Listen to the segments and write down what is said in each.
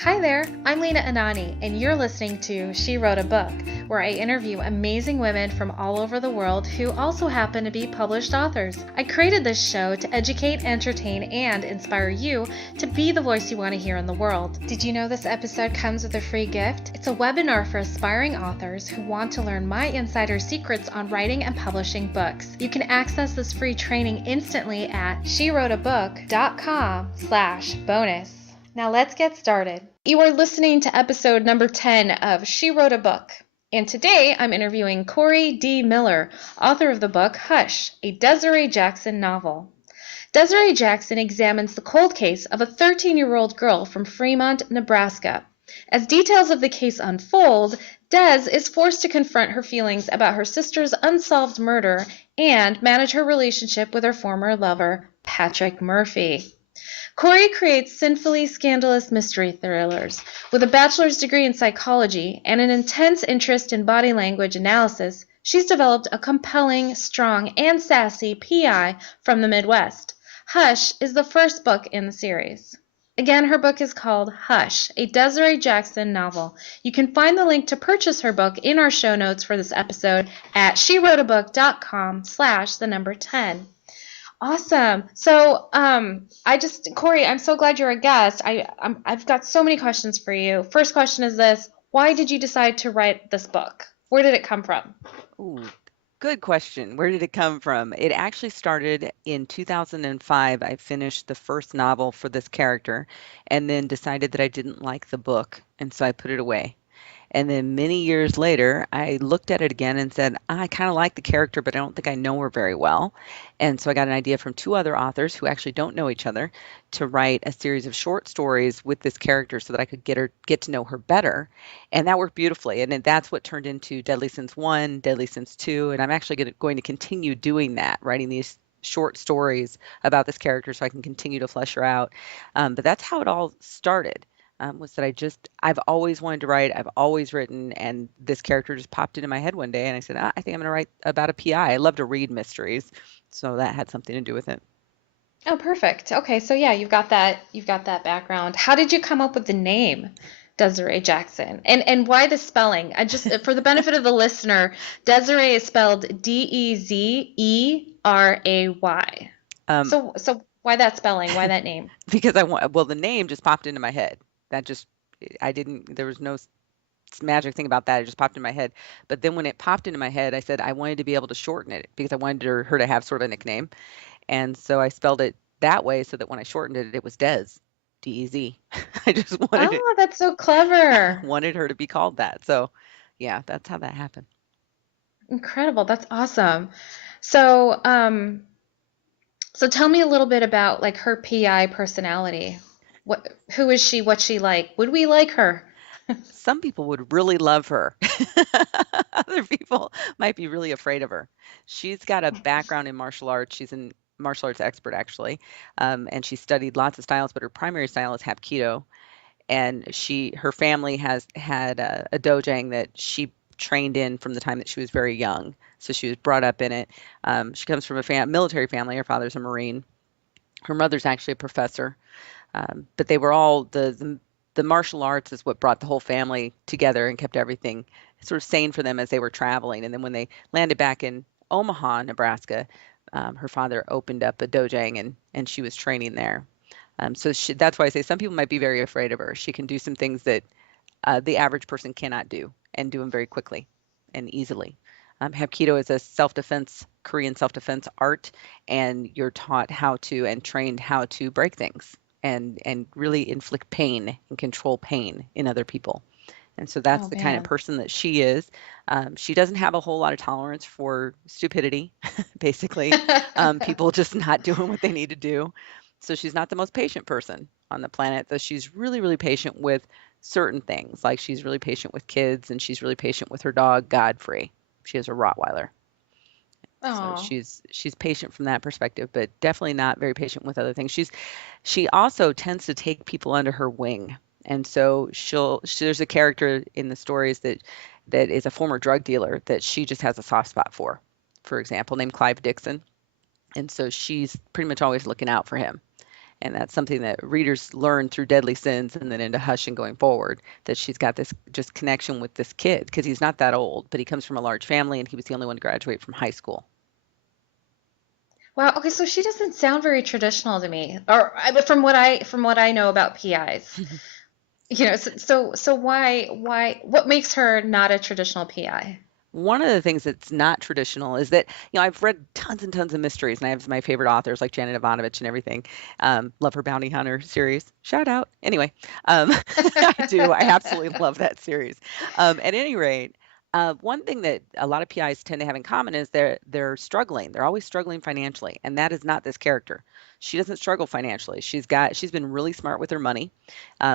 Hi there, I'm Lena Anani, and you're listening to She Wrote a Book, where I interview amazing women from all over the world who also happen to be published authors. I created this show to educate, entertain, and inspire you to be the voice you want to hear in the world. Did you know this episode comes with a free gift? It's a webinar for aspiring authors who want to learn my insider secrets on writing and publishing books. You can access this free training instantly at SheWroteABook.com/bonus. Now let's get started. You are listening to episode number 10 of She Wrote a Book. And today I'm interviewing Kori D. Miller, author of the book Hush, a Dezeray Jackson novel. Dezeray Jackson examines the cold case of a 13-year-old girl from Fremont, Nebraska. As details of the case unfold, Des is forced to confront her feelings about her sister's unsolved murder and manage her relationship with her former lover, Patrick Murphy. Kori creates sinfully scandalous mystery thrillers. With a bachelor's degree in psychology and an intense interest in body language analysis, she's developed a compelling, strong, and sassy PI from the Midwest. Hush is the first book in the series. Again, her book is called Hush, a Dezeray Jackson novel. You can find the link to purchase her book in our show notes for this episode at SheWroteABook.com/10. Awesome. So, Kori, I'm so glad you're a guest. I've got so many questions for you. First question is this: why did you decide to write this book? Where did it come from? Ooh, good question. Where did it come from? It actually started in 2005. I finished the first novel for this character and then decided that I didn't like the book, and so I put it away. And then many years later, I looked at it again and said, I kind of like the character, but I don't think I know her very well. And so I got an idea from two other authors who actually don't know each other to write a series of short stories with this character so that I could get to know her better. And that worked beautifully. And then that's what turned into Deadly Sins 1, Deadly Sins 2. And I'm actually going to continue doing that, writing these short stories about this character so I can continue to flesh her out. But that's how it all started. Was that I've always wanted to write, I've always written, and this character just popped into my head one day, and I said, I think I'm going to write about a PI. I love to read mysteries, so that had something to do with it. Oh, perfect. Okay, so yeah, you've got that background. How did you come up with the name Dezeray Jackson? And why the spelling? I just for the benefit of the listener, Dezeray is spelled Dezeray. Um, So why that spelling? Why that name? because the name just popped into my head. That just, I didn't, there was no magic thing about that. It just popped in my head. But then when it popped into my head, I said I wanted to be able to shorten it because I wanted her to have sort of a nickname. And so I spelled it that way so that when I shortened it, it was Des, D-E-Z. I just Oh, that's so clever. wanted her to be called that. So yeah, that's how that happened. Incredible. That's awesome. So, so tell me a little bit about like her PI personality. Who is she? What's she like? Would we like her? Some people would really love her. Other people might be really afraid of her. She's got a background in martial arts. She's a martial arts expert, actually, and she studied lots of styles, but her primary style is Hapkido. And her family has had a dojang that she trained in from the time that she was very young. So she was brought up in it. She comes from a military family. Her father's a Marine. Her mother's actually a professor. But they were all the martial arts is what brought the whole family together and kept everything sort of sane for them as they were traveling. And then when they landed back in Omaha, Nebraska, her father opened up a dojang and she was training there. That's why I say some people might be very afraid of her. She can do some things that the average person cannot do and do them very quickly and easily. Hapkido is a Korean self-defense art, and you're taught how to and trained how to break things and really inflict pain and control pain in other people. And so that's Oh the kind of man. person that she is. She doesn't have a whole lot of tolerance for stupidity, basically. People just not doing what they need to do. So she's not the most patient person on the planet, though she's really, really patient with certain things. Like she's really patient with kids and she's really patient with her dog, Godfrey. She has a Rottweiler. So Oh. she's patient from that perspective, but definitely not very patient with other things. She also tends to take people under her wing. And so there's a character in the stories that is a former drug dealer that she just has a soft spot for example, named Clive Dixon. And so she's pretty much always looking out for him. And that's something that readers learn through Deadly Sins and then into Hush and going forward, that she's got this just connection with this kid because he's not that old, but he comes from a large family and he was the only one to graduate from high school. Wow. Okay, so she doesn't sound very traditional to me, or but from what I know about PIs. So why what makes her not a traditional PI? One of the things that's not traditional is that, I've read tons and tons of mysteries, and I have my favorite authors like Janet Ivanovich and everything. Love her Bounty Hunter series. Shout out. Anyway, I do. I absolutely love that series. At any rate, one thing that a lot of PIs tend to have in common is they're struggling. They're always struggling financially, and that is not this character. She doesn't struggle financially. She's been really smart with her money.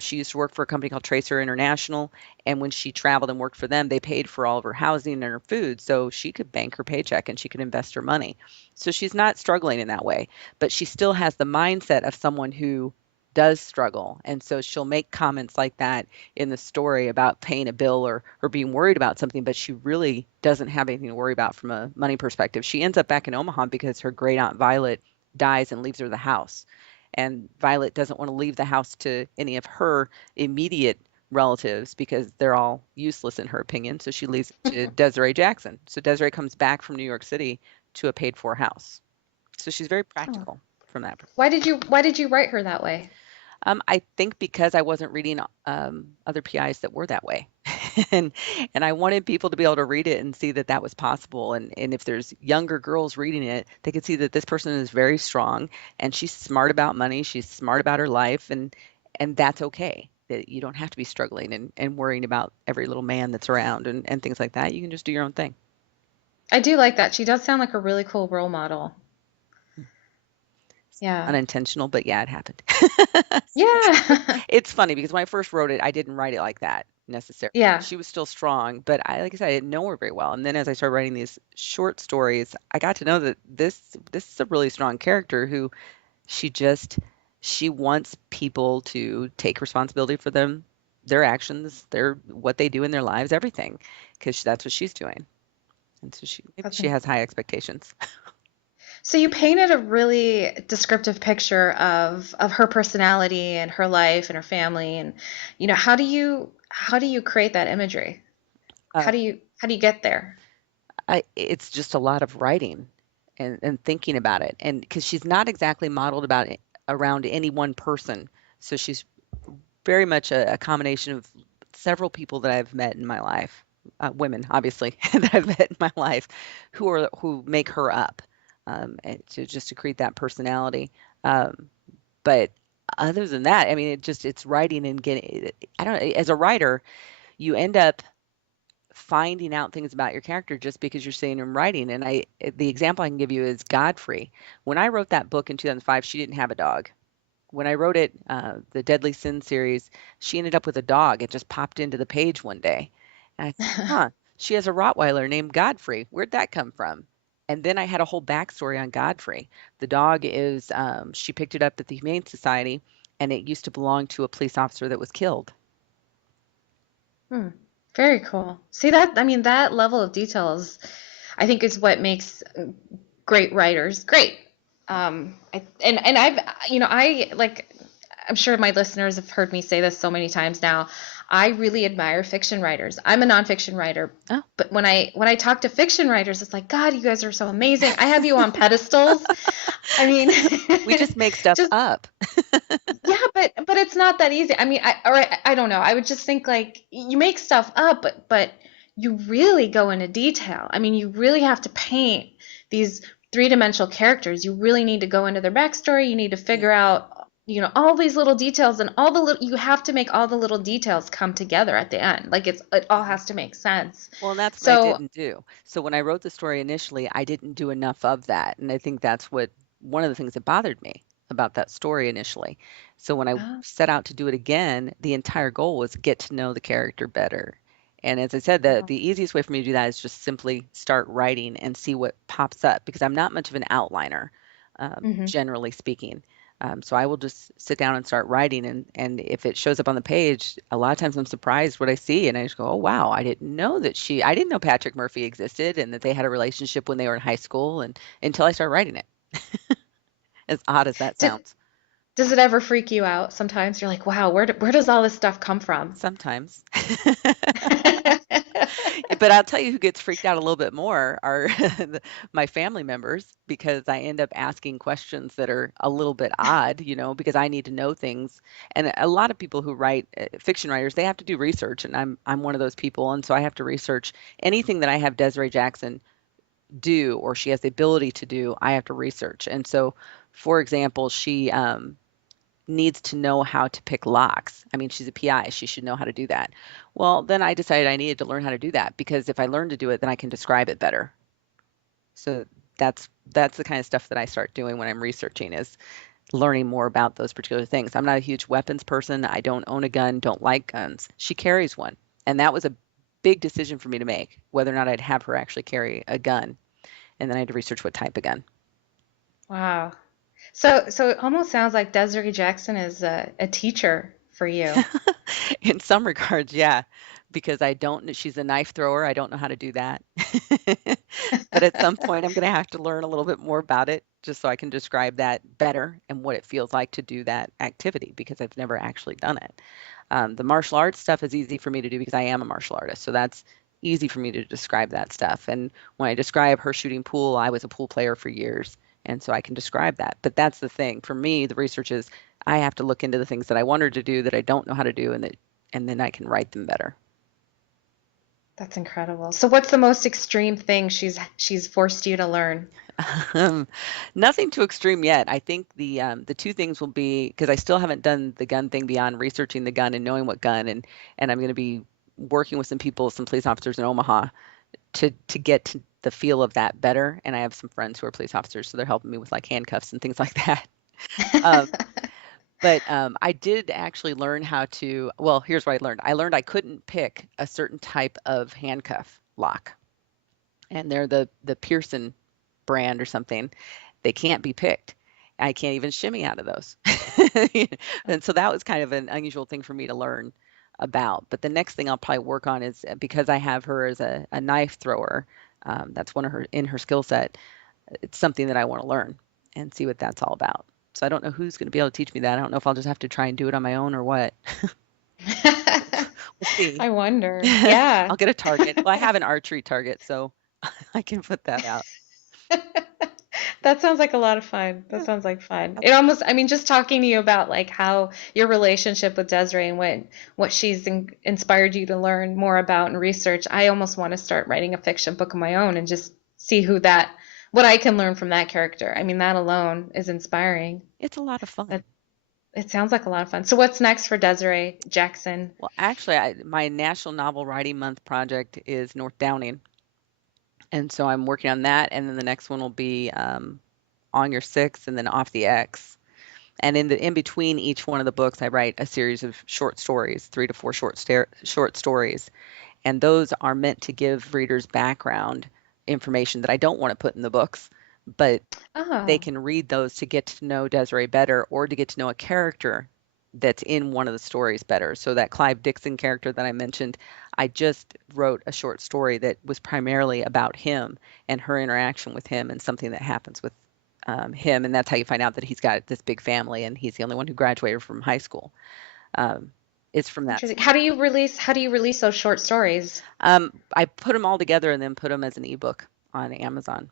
She used to work for a company called Tracer International, and when she traveled and worked for them, they paid for all of her housing and her food, so she could bank her paycheck and she could invest her money. So she's not struggling in that way, but she still has the mindset of someone who does struggle. And so she'll make comments like that in the story about paying a bill or being worried about something, but she really doesn't have anything to worry about from a money perspective. She ends up back in Omaha because her great aunt Violet dies and leaves her the house. And Violet doesn't want to leave the house to any of her immediate relatives because they're all useless in her opinion. So she leaves to Dezeray Jackson. So Dezeray comes back from New York City to a paid for house. So she's very Oh. practical from that. Why did you write her that way? I think because I wasn't reading other PIs that were that way, and and I wanted people to be able to read it and see that that was possible. And if there's younger girls reading it, they could see that this person is very strong and she's smart about money. She's smart about her life, and that's okay. That you don't have to be struggling and worrying about every little man that's around and things like that. You can just do your own thing. I do like that. She does sound like a really cool role model. It's Yeah. unintentional, but yeah, it happened. Yeah. It's funny because when I first wrote it, I didn't write it like that necessarily. Yeah. She was still strong, but like I said, I didn't know her very well. And then as I started writing these short stories, I got to know that this is a really strong character who she just she wants people to take responsibility for their actions, their what they do in their lives, everything, because that's what she's doing. And so maybe That's she has high expectations. So you painted a really descriptive picture of her personality and her life and her family, and how do you create that imagery? How Uh, do you how do you get there? it's just a lot of writing and thinking about it, and because she's not exactly modeled around any one person, so she's very much a combination of several people that I've met in my life, women obviously that I've met in my life, who make her up, and to create that personality. Um, but other than that, I mean, it's writing and getting. I don't know. As a writer, you end up finding out things about your character just because you're seeing them writing. And the example I can give you is Godfrey. When I wrote that book in 2005, she didn't have a dog. When I wrote it, the Deadly Sin series, she ended up with a dog. It just popped into the page one day. And I thought, huh, she has a Rottweiler named Godfrey. Where'd that come from? And then I had a whole backstory on Godfrey. The dog she picked it up at the Humane Society, and it used to belong to a police officer that was killed. Hmm. Very cool. See that? I mean, that level of details, I think, is what makes great writers great. And I like, I'm sure my listeners have heard me say this so many times now. I really admire fiction writers. I'm a nonfiction writer, Oh, but when I talk to fiction writers, it's like, God, you guys are so amazing. I have you on pedestals. I mean, we just make stuff just up. yeah, but it's not that easy. I mean, I don't know. I would just think like you make stuff up, but you really go into detail. I mean, you really have to paint these three-dimensional characters. You really need to go into their backstory. You need to Yeah. figure out, all these little details and all the little, you have to make all the little details come together at the end. Like it all Mhm. has to make sense. Well, and that's what I So, didn't do. So when I wrote the story initially, I didn't do enough of that. And I think that's one of the things that bothered me about that story initially. So when I uh, set out to do it again, the entire goal was get to know the character better. And as I said, the easiest way for me to do that is just simply start writing and see what pops up because I'm not much of an outliner, mhm. generally speaking. So I will just sit down and start writing, and if it shows up on the page, a lot of times I'm surprised what I see, and I just go, "Oh wow, I didn't know Patrick Murphy existed, and that they had a relationship when they were in high school, and until I start writing it." As odd as that Did sounds. Does it ever freak you out? Sometimes you're like, wow, where does all this stuff come from? Sometimes. But I'll tell you who gets freaked out a little bit more are my family members because I end up asking questions that are a little bit odd, because I need to know things. And a lot of people who write fiction writers, they have to do research, and I'm one of those people, and so I have to research anything that I have Desiree Jackson do or she has the ability to do. I have to research, and so, for example, she needs to know how to pick locks. I mean, she's a PI, she should know how to do that. Well, then I decided I needed to learn how to do that because if I learn to do it, then I can describe it better. So that's the kind of stuff that I start doing when I'm researching is learning more about those particular things. I'm not a huge weapons person. I don't own a gun, don't like guns. She carries one. And that was a big decision for me to make, whether or not I'd have her actually carry a gun. And then I had to research what type of gun. Wow. So it almost sounds like Desiree Jackson is a teacher for you. In some regards, yeah, because I don't know, she's a knife thrower. I don't know how to do that. But at some point, I'm going to have to learn a little bit more about it just so I can describe that better and what it feels like to do that activity because I've never actually done it. The martial arts stuff is easy for me to do because I am a martial artist. So that's easy for me to describe that stuff. And when I describe her shooting pool, I was a pool player for years. And so I can describe that. But that's the thing. For me, the research is I have to look into the things that I want her to do that I don't know how to do and then I can write them better. That's incredible. So what's the most extreme thing she's forced you to learn? Um, Nothing too extreme yet. I think the two things will be because I still haven't done the gun thing beyond researching the gun and knowing what gun and I'm going to be working with some people, some police officers in Omaha to get to the feel of that better. And I have some friends who are police officers, so they're helping me with like handcuffs and things like that. Um, but I did actually learn how to. Well, here's what I learned. I learned I couldn't pick a certain type of handcuff lock, and they're the Pearson brand or something. They can't be picked. I can't even shimmy out of those. And so that was kind of an unusual thing for me to learn about. But the next thing I'll probably work on is because I have her as a knife thrower, that's one of her in her skill set. It's something that I want to learn and see what that's all about. So I don't know who's going to be able to teach me that. I don't know if I'll just have to try and do it on my own or what. We'll see. I wonder. Yeah. I'll get a target. Well, I have an archery target, so I can put that out. That sounds like a lot of fun. That sounds like fun. It almost, I mean, just talking to you about like how your relationship with Desiree and what she's inspired you to learn more about and research, I almost want to start writing a fiction book of my own and just see what I can learn from that character. I mean, that alone is inspiring. It's a lot of fun. It sounds like a lot of fun. So what's next for Desiree Jackson? Well, actually, my National Novel Writing Month project is North Downing. And so I'm working on that. And then the next one will be On Your Six and then Off the X. And in between each one of the books, I write a series of short stories, 3 to 4 short stories. And those are meant to give readers background information that I don't want to put in the books, but they Oh, can read those to get to know Desiree better or to get to know a character that's in one of the stories better. So that Clive Dixon character that I mentioned, I just wrote a short story that was primarily about him and her interaction with him and something that happens with him. And that's how you find out that he's got this big family and he's the only one who graduated from high school. Um, it's from that. interesting. How do you release those short stories? I put them all together and then put them as an ebook on Amazon,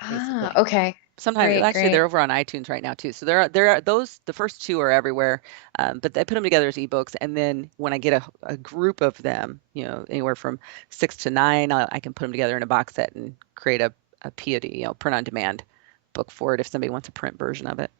Ah, basically. okay. Sometimes Great, actually they're great. over on iTunes right now too. So there are those. The first two are everywhere, but I put them together as ebooks, and then when I get a group of them, anywhere from 6 to 9, I can put them together in a box set and create a POD, print on demand book for it if somebody wants a print version of it.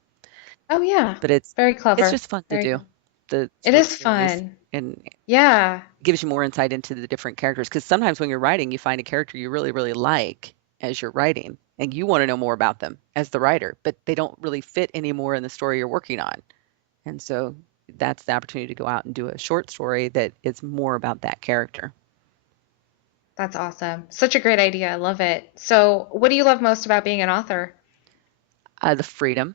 Oh yeah. But Very it's clever. just fun to Very do cool. the It short is stories fun. and Yeah. gives you more insight into the different characters because sometimes when you're writing you find a character you really really like as you're writing and you want to know more about them as the writer but they don't really fit anymore in the story you're working on and so that's the opportunity to go out and do a short story that is more about that character. That's awesome. Such a great idea. I love it. So, what do you love most about being an author? The freedom.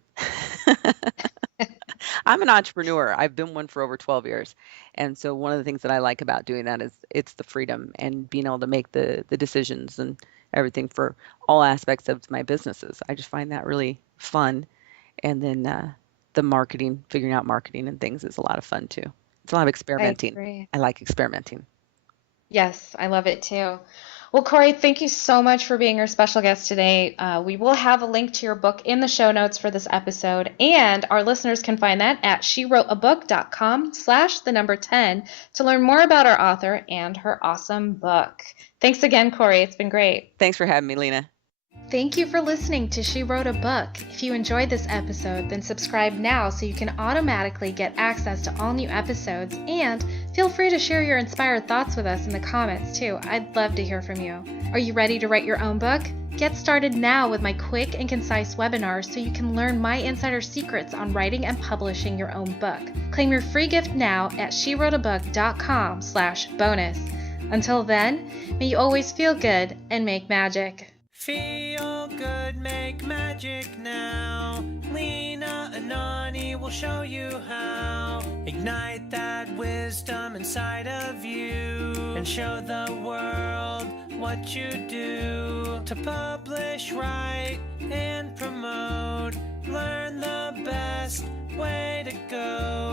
I'm an entrepreneur. I've been one for over 12 years. And so one of the things that I like about doing that is it's the freedom and being able to make the decisions and everything for all aspects of my businesses. I just find that really fun. And then the marketing, figuring out marketing and things is a lot of fun too. It's a lot of I experimenting. agree. I like experimenting. Yes, I love it too. Well, Kori, thank you so much for being our special guest today. We will have a link to your book in the show notes for this episode, and our listeners can find that at SheWroteABook.com/10 to learn more about our author and her awesome book. Thanks again, Kori. It's been great. Thanks for having me, Lena. Thank you for listening to She Wrote a Book. If you enjoyed this episode, then subscribe now so you can automatically get access to all new episodes, and feel free to share your inspired thoughts with us in the comments too. I'd love to hear from you. Are you ready to write your own book? Get started now with my quick and concise webinars so you can learn my insider secrets on writing and publishing your own book. Claim your free gift now at SheWroteABook.com/bonus. Until then, may you always feel good and make magic. Feel good, make magic now. Lena and Anani will show you how. Ignite that wisdom inside of you and show the world what you do. To publish, write, and promote, learn the best way to go.